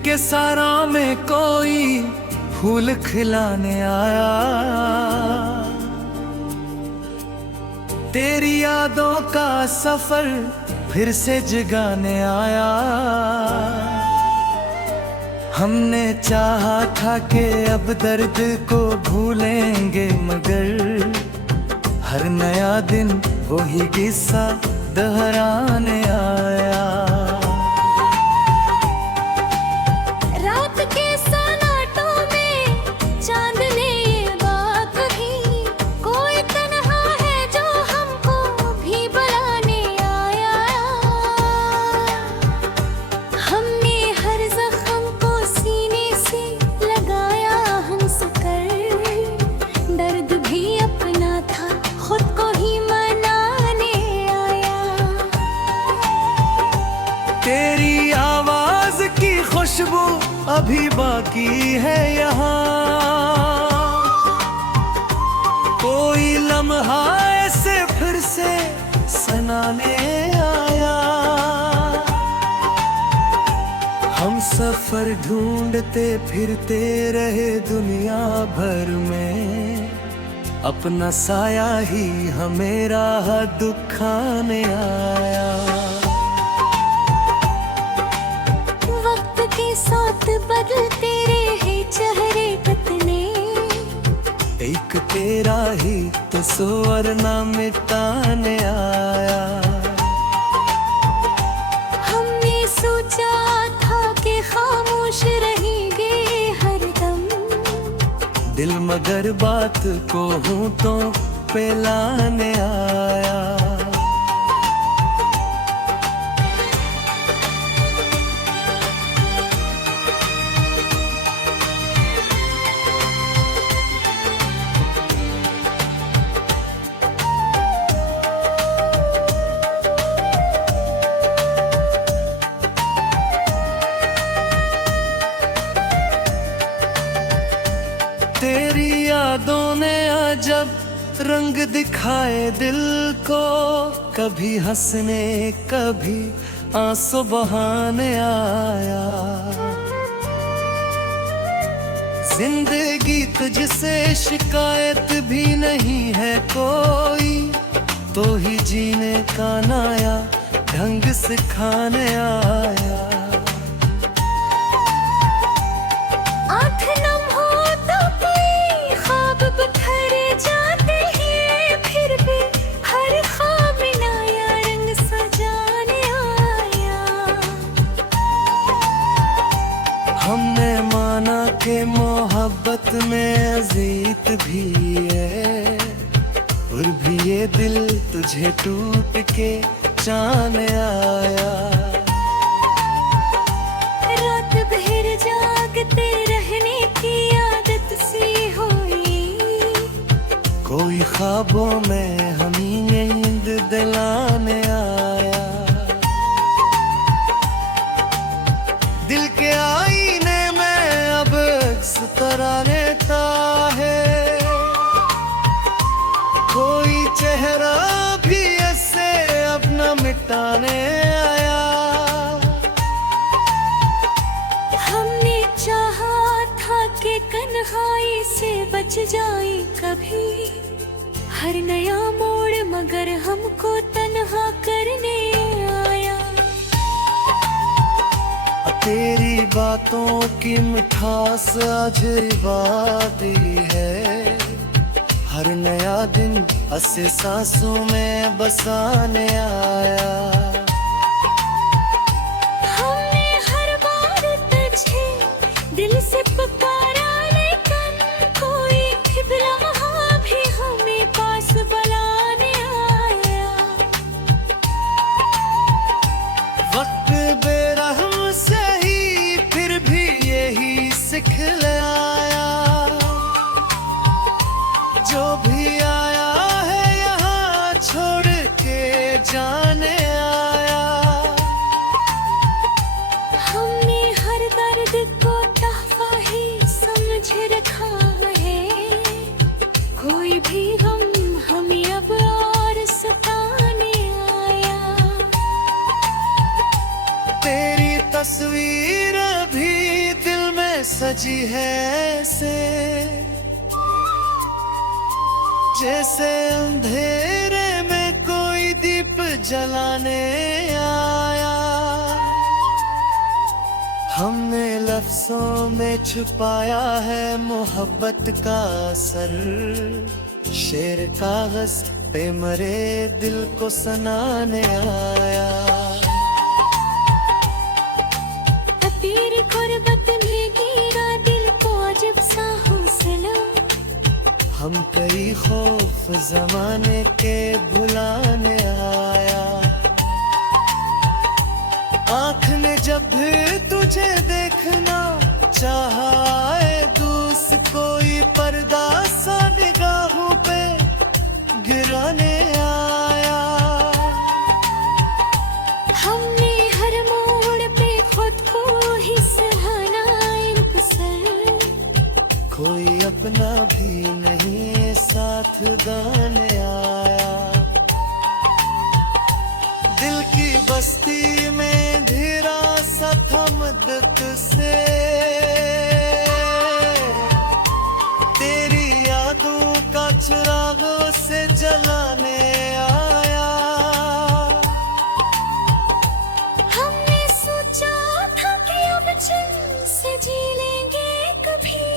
के सारा में कोई फूल खिलाने आया, तेरी यादों का सफर फिर से जगाने आया। हमने चाहा था कि अब दर्द को भूलेंगे, मगर हर नया दिन वही किस्सा दोहराने आया। तेरी आवाज की खुशबू अभी बाकी है यहाँ, कोई लम्हा ऐसे फिर से सुनाने आया। हम सफर ढूंढते फिरते रहे दुनिया भर में, अपना साया ही हमें राह दिखाने आया। साथ बदलते रहे चेहरे कितने, एक तेरा ही तो स्वर ना मिटाने आया। हमने सोचा था कि खामोश रहेंगे हरदम, दिल मगर बात को होठों पे लाने आया। तेरी यादों ने अजब रंग दिखाए दिल को, कभी हंसने कभी आंसू बहाने आया। जिंदगी तुझसे शिकायत भी नहीं है कोई, तो ही जीने का नया ढंग सिखाने आया। हमने माना कि मोहब्बत में अजीत भी है, और भी ये दिल तुझे टूट के जाने आया। रात भर जागते रहने की आदत सी हुई, कोई ख्वाबों में हमें नींद दिलाने आया। दिल के आईने में अब सुतरा रहता है, कोई चेहरा भी ऐसे अब न मिटाने आया। हमने चाहा था कि तन्हाई से बच जाए कभी, हर नया मोड़ मगर हमको तन्हा करने आया। तेरी बातों की मिठास आज वादी है, हर नया दिन ऐसे सांसों में बसाने आया। हमने हर बार तुझे दिल से पुकारा, लेकिन कोई भी लम्हा भी हमें पास बुलाने आया। वक्त बेरहम से ही फिर भी यही सिखलाया, जो भी आया है यहाँ छोड़ के जाने आया। हमने हर दर्द को तहफा ही समझ रखा है, कोई भी गम हमें अब और सताने आया। तेरी तस्वीर भी सजी है ऐसे जैसे अंधेरे में कोई दीप जलाने आया। हमने लफ्जों में छुपाया है मोहब्बत का असर, शेर कागज पे मरे दिल को सुनाने आया। तेरी गुर्बत में गिरा दिल को अजब सा हौसला, हम कई खौफ जमाने के भुलाने आया। आँख ने जब भी तुझे देखना चाहा, दूस कोई पर्दा सा निगाहों पे गिराने आया। हमने हर मोड़ पे खुद को ही सराहना इनपसंद, कोई अपना भी नहीं साथ गाने आया। दिल की बस्ती में धीरा सा थमदत से तेरी यादों का चिरागों से जलाने आया। हमने सोचा था कि अब चैन से जी लेंगे कभी,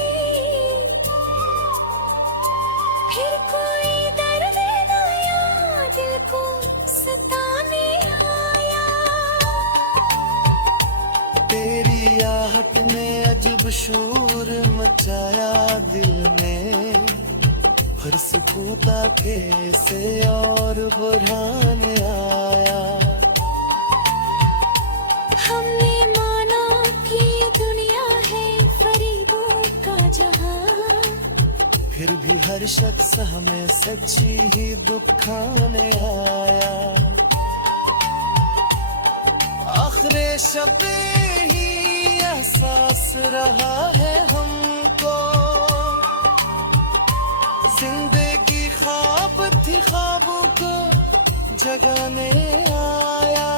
फिर कोई दर्द नया दिल को सताने आया। तेरी आहट ने अजब शोर मचाया दिल में, हर सुकूता के से और बढ़ाने आया। हमने माना कि ये दुनिया है फरीबों का जहां, फिर भी हर शख्स हमें सच्ची ही दुखाने आया। आखिरे शब्द ही एहसास रहा है हमको, जिंदगी ख्वाब थी ख्वाबों को जगाने आया।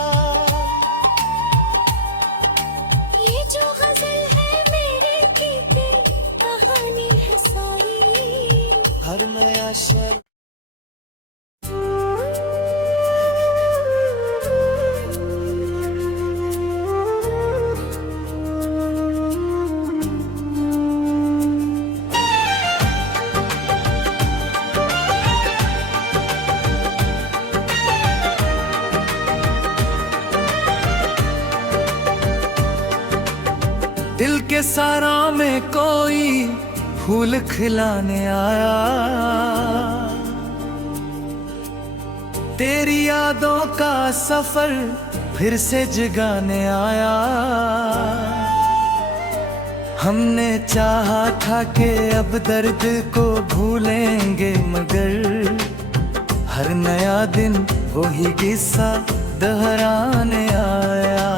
ये जो गजल है मेरे गीते कहानी है सारी, हर नया शेर दिल के सारा में कोई फूल खिलाने आया। तेरी यादों का सफर फिर से जगाने आया। हमने चाहा था कि अब दर्द को भूलेंगे, मगर हर नया दिन वही किस्सा दोहराने आया।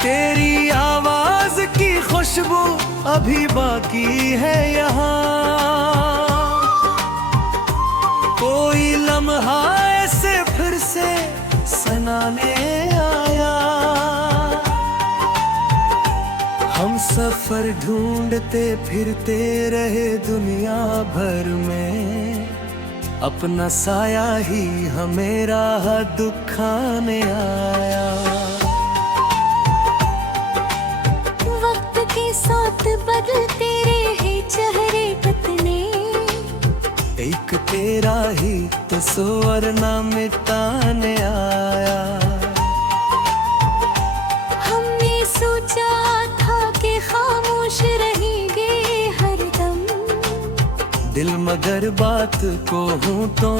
तेरी आवाज की खुशबू अभी बाकी है यहाँ, कोई लम्हा ऐसे फिर से सुनाने आया। हम सफर ढूंढते फिरते रहे दुनिया भर में, अपना साया ही हमें राह दिखाने आया। साथ बदलते रहे चेहरे कितने, एक तेरा ही तस्वर ना मिटाने आया। हमने सोचा था कि खामोश रहेंगे हरदम, दिल मगर बात को होंठों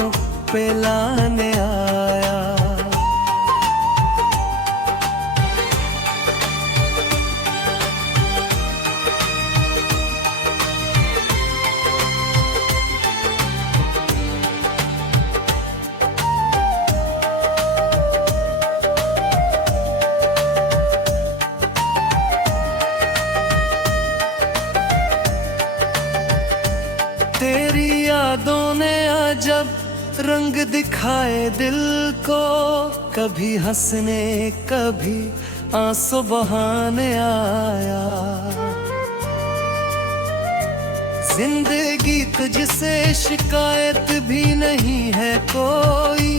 पे लाने आया। जब रंग दिखाए दिल को, कभी हंसने कभी आंसू बहाने आया। जिंदगी तुझसे शिकायत भी नहीं है कोई,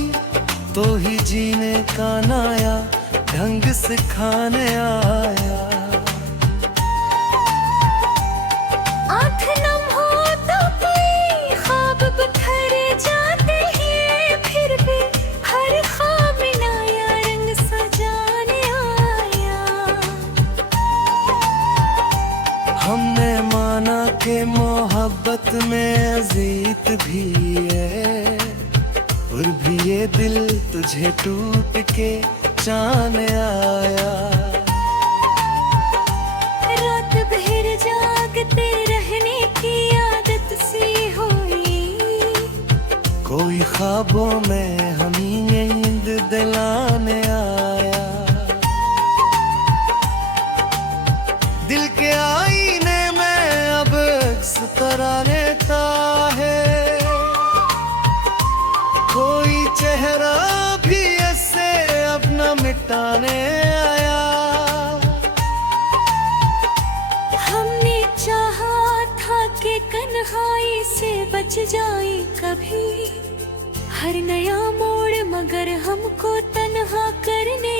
तो ही जीने का नया ढंग सिखाने आया। आँख नम हो तो कोई ख्वाब बिखर जाते हैं, फिर भी हर ख्वाब नया रंग सजाने आया। हमने माना कि मोहब्बत में अजीत भी है, और भी ये दिल तुझे टूट के जान आया। रात भर जागते रहने की आदत सी हुई, कोई ख्वाबों में हमें नींद दिलाने आया। दिल के आईने में अब अक्स तरह रहता है, कोई चेहरा भी ऐसे अब न मिटाने आया। हमने चाहा था कि कन्हाई से बच जाए कभी, हर नया मोड़ मगर हमको तन्हा करने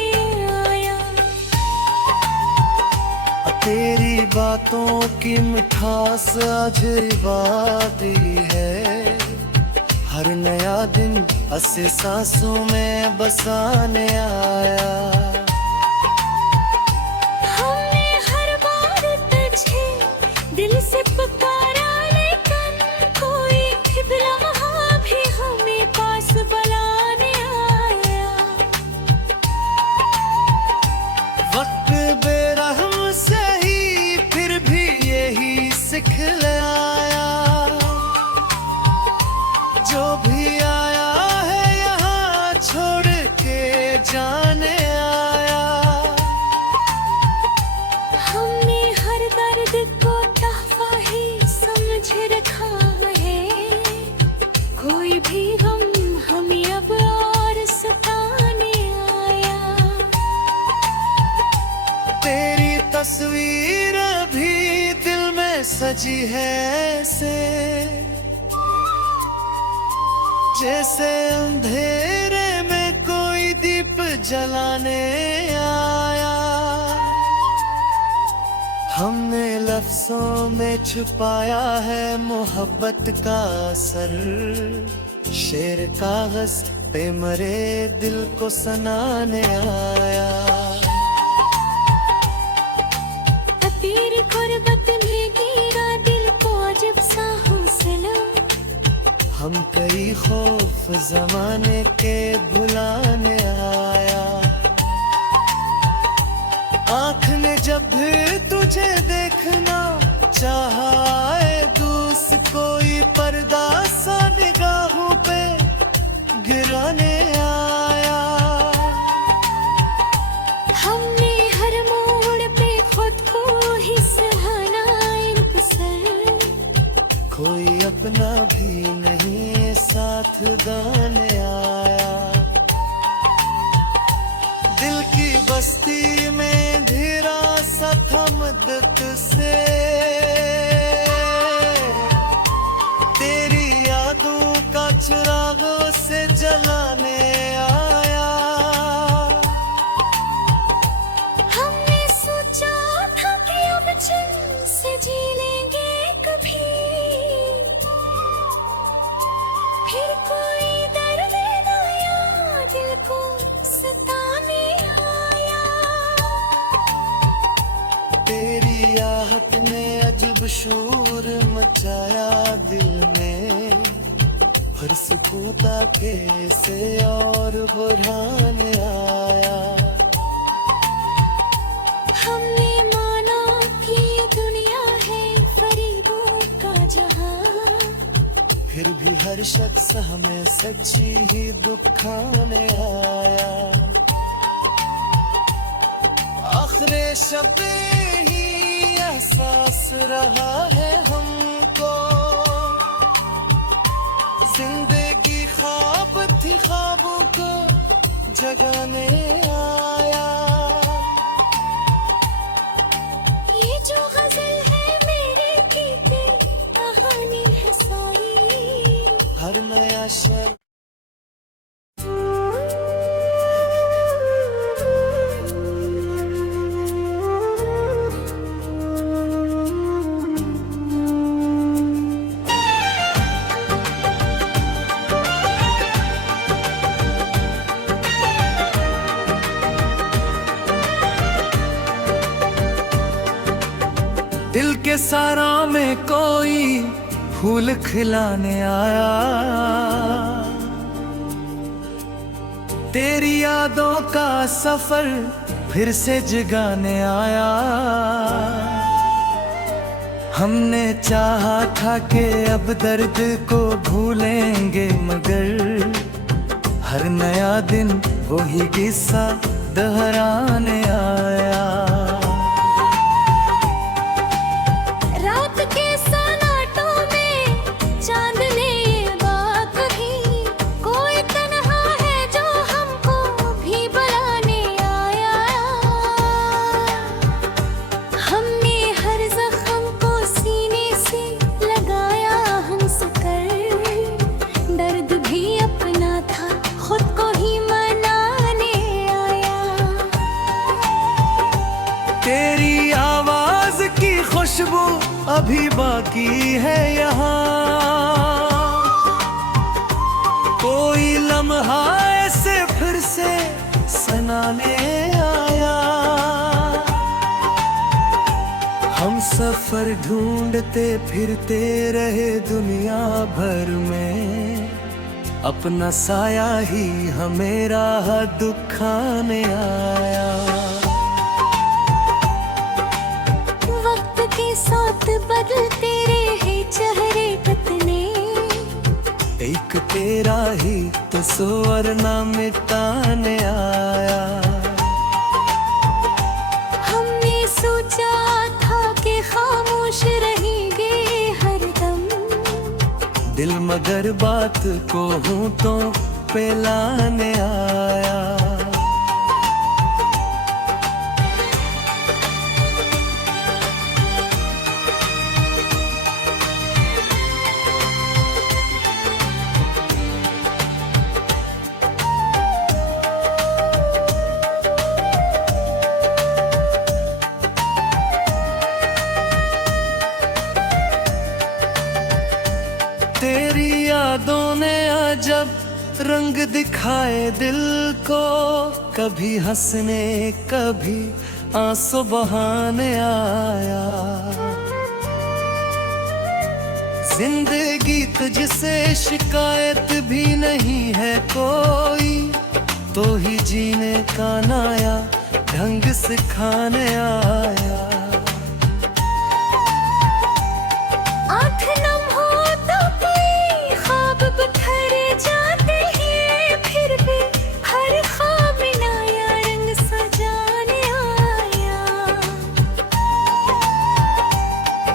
आया। तेरी बातों की मिठास आज वादी है, हर नया दिन हंसे सांसों में बसाने आया। हमने हर बार तुझे दिल से पुकारा, लेकिन कोई भी लम्हा भी हमें पास बुलाने आया। वक्त बेरहम से ही फिर भी यही सिखलाया, जो भी आया है यहाँ छोड़ के जाने आया। हमने हर दर्द को तहफा ही समझ रखा है, कोई भी गम हमें अब और सताने आया। तेरी तस्वीर भी दिल में सजी है ऐसे, जैसे अंधेरे में कोई दीप जलाने आया। हमने लफ्जों में छुपाया है मोहब्बत का असर, शेर कागज पे मरे दिल को सुनाने आया। तेरी गुर्बत में गिरा दिल को अजब सा हौसला, हम कई खौफ जमाने के भुलाने आया। आँख ने जब भी तुझे देखना चाहा, है दूस कोई पर्दा सा निगाहों पे गिराने आया। हमने हर मोड़ पे खुद को ही सहाना इनकसर, कोई अपना भी नहीं साथ गाने आया। दिल की बस्ती में धीरा सा थमदत से तेरी यादों का चिरागों से जलाने आया। हमने सोचा था कि अब चैन से जी लेंगे कभी, फिर कोई दर्द नया दिल को सताने आया। तेरी आहट ने अजब शोर मचाया दिल में, हर सुकूता के से और बुढ़ाने आया। हमने माना कि ये दुनिया है फरीबों का जहां, फिर भी हर शख्स हमें सच्ची ही दुखाने आया। आखिर शब ही एहसास रहा है हमको, जिंदगी जगाने आया। ये जो गजल है मेरे गीते कहानी है सारी। हर नया शब्द दिल के सारा में कोई फूल खिलाने आया। तेरी यादों का सफर फिर से जगाने आया। हमने चाहा था कि अब दर्द को भूलेंगे, मगर हर नया दिन वही किस्सा दोहराने आया। तेरी आवाज की खुशबू अभी बाकी है यहाँ। कोई लम्हा ऐसे फिर से सुनाने आया। हम सफर ढूंढते फिरते रहे दुनिया भर में, अपना साया ही हमें राह दिखाने आया। साथ बदलते रहे चेहरे कितने, एक तेरा ही तस्वर ना मिटाने आया। हमने सोचा था कि खामोश रहेंगे हरदम, दिल मगर बात को होठों पे लाने आया। तेरी यादों ने अजब रंग दिखाए दिल को, कभी हंसने कभी आंसू बहाने आया। जिंदगी तुझसे शिकायत भी नहीं है कोई, तो ही जीने का नया ढंग सिखाने आया।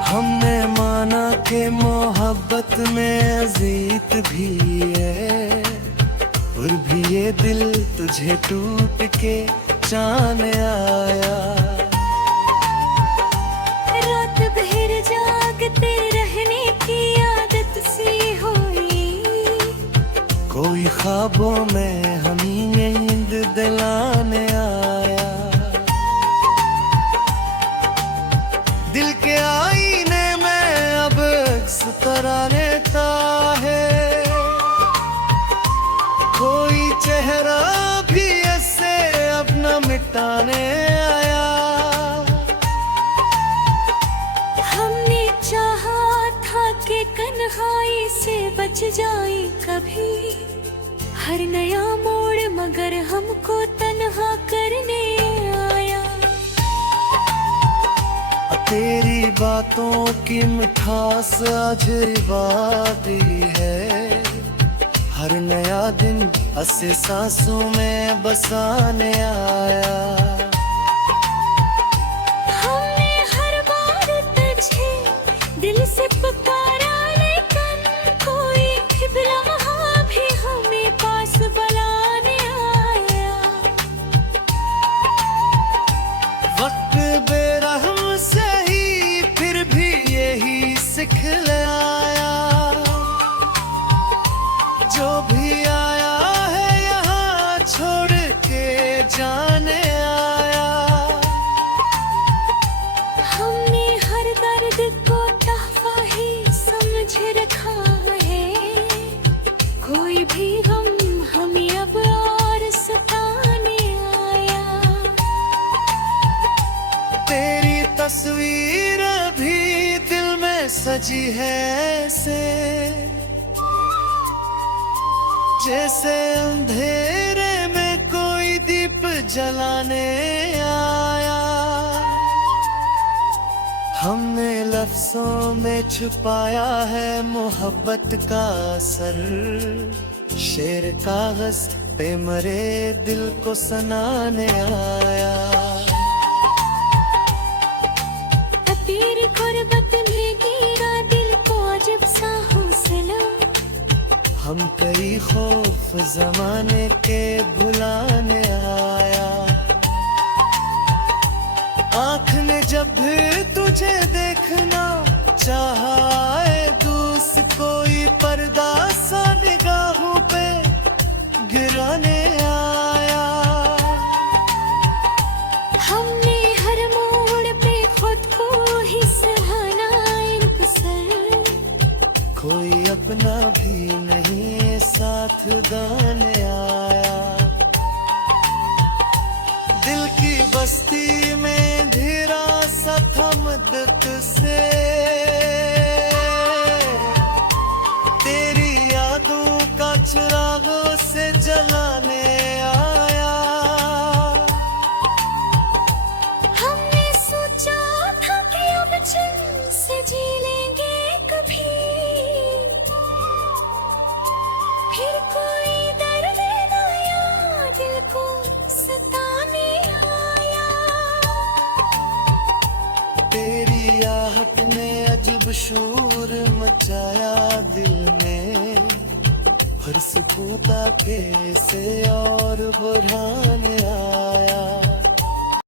हमने माना कि मोहब्बत में अजीत भी है, और भी ये दिल तुझे टूट के जाने आया। रात भर जागते रहने की आदत सी हुई, कोई ख्वाबों में हमें नींद दिलाने आया। दिल के आईने में अब सुतरा रहता है, कोई चेहरा भी ऐसे अब न मिटाने आया। हमने चाहा था कि कन्हाई से बच जाए कभी, हर नया मोड़ मगर हमको तन्हा करने आया। तेरी बातों की मिठास आज रिवादी है, हर नया दिन ऐसे सांसों में बसाने आया। हमने हर बार तुझे दिल से पुकारा, लेकिन कोई भी लम्हा भी हमें पास बुलाने आया। कोई भी गम हमें अब और सताने आया। तेरी तस्वीर भी दिल में सजी है ऐसे, जैसे अंधेरे में कोई दीप जलाने आया। हमने लफ्जों में छुपाया है मोहब्बत का असर, शेर कागज पे मरे दिल को सुनाने आया। तेरी गुर्बत में गिरा दिल को अजब सा हौसला, हम कई खौफ जमाने के भुलाने आया। आँख ने जब भी तुझे देखना चाहा, आए दूस कोई पर्दा सा निगाहों पे गिराने आया। हमने हर मोड़ पे खुद को ही सहाना इनकसर, कोई अपना भी नहीं साथ गाने आया। दिल की बस्ती में धीरा सा थमदत से तेरी यादों का चिरागों से जलाने आया। हमने सोचा था कि अब चैन से जी लेंगे कभी, फिर कोई दर्द नया दिल को सताने आया। तेरी आहट ने अजब शोर मचाया दिल में, हर सुकून का कैसे और बुढ़ाने आया।